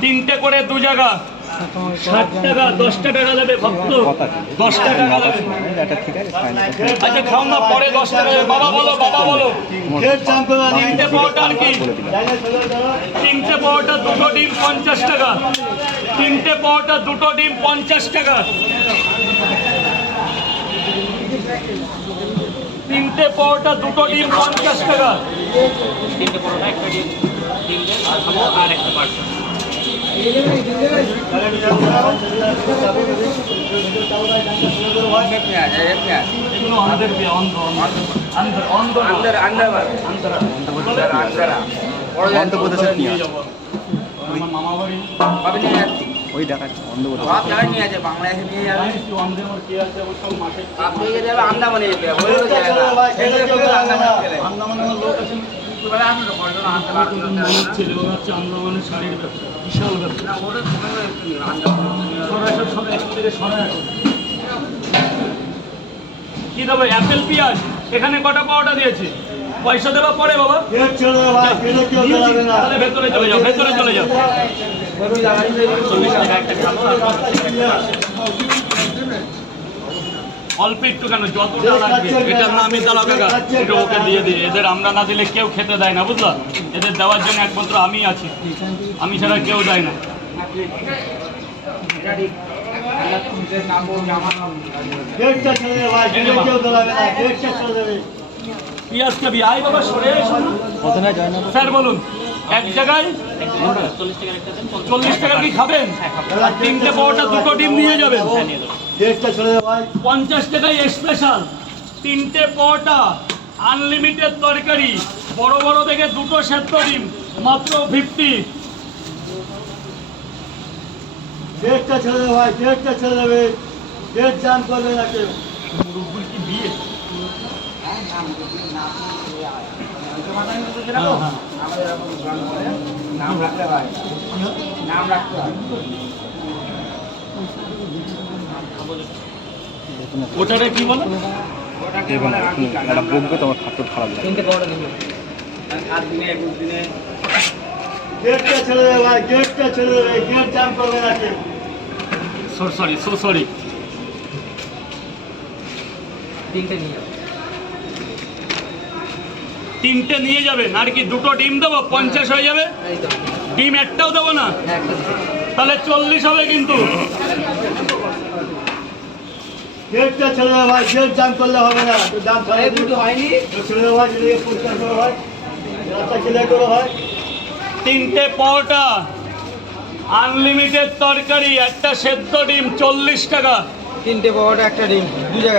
তিনটে করে দু জায়গা 60 টাকা 10 টাকা দেবে ভক্ত 10 টাকা দেবে। আচ্ছা খাও না পরে 10 টাকা দেবে। বাবা বলো তিনটে পাওয়াটা আর কি তিনটে পাওয়াটা দুটো ডিম 50 টাকা তিনটে পাওয়াটা দুটো ডিম 50 টাকা তিনটে পাওয়াটা দুটো ডিম 50 টাকা তিনটে পরোটা একটা ডিম আর একটা পার্সেল ওই দেখা নিয়ে আছে বাংলাদেশে নিয়ে যাবে আন্দামানে যেতে আন্দামানের শাড়ির ব্যবসা বিশাল ব্যবসা কি দেবো অ্যাপেল পেঁয়াজ এখানে কটা পাওয়াটা দিয়েছে পয়সা দেওয়া পরে বাবা তাহলে ভেতরে চলে যাও ভেতরে চলে যাও অল্প একটু কেন যতটা লাগবে এটার নামই দাঁড়া কাকা এটা ওকে দিয়ে দিই এদের আমরা না দিলে কেউ খেতে দেয় না বুঝলা এদের দেওয়ার জন্য একমাত্র আমি আছি আমি ছাড়া কেউ দেয় না পিঁয়াজ খাবি আয় বাবা সরে স্যার বলুন এক জায়গায় 40 টাকা কি খাবেন তিনটে পাওয়াটা দুটো ডিম নিয়ে যাবেন 50 টাকায় স্পেশাল তিনটে পাওয়াটা আনলিমিটেড তরকারি বড় বড় দেখে দুটো সেদ্ধ ডিম মাত্র 50 ডেটটা ছেড়ে দেবে ভাই ডেটটা ছেড়ে দেবে ডেট জাম করবে না কেউ মুরব্বুর কি বিয়ে নাম রাখতে হয় নাম রাখতে হয় ওটারে কি বলো তোমার খাদ্য খারাপ তিনটে পাওয়াটা দিবে 7 দিনে 21 দিনে ডেটটা ছেড়ে দেবে ভাই ডেটটা ছেড়ে দেবে ডেট জাম করবে না কেউ সরি তিনটে নিয়ে যাবেন আর কি দুটো ডিম দেবো 50 হয়ে যাবে ডিম একটাও দেবো না তাহলে 40 হবে কিন্তু ডেটটা ছেড়ে দেবে ভাই ডেট জাম করলে হবে না দাম ছাড়ে দুটো হয়নি ছেড়ে দেবে ভাই যদি পরিষ্কার করা হয় রাস্তা ক্লিয়ার করা হয় তিনটে পাওয়াটা আনলিমিটেড তরকারি একটা সেদ্ধ ডিম 40 টাকা তিনটে পাওয়াটা একটা ডিম দু জায়গায়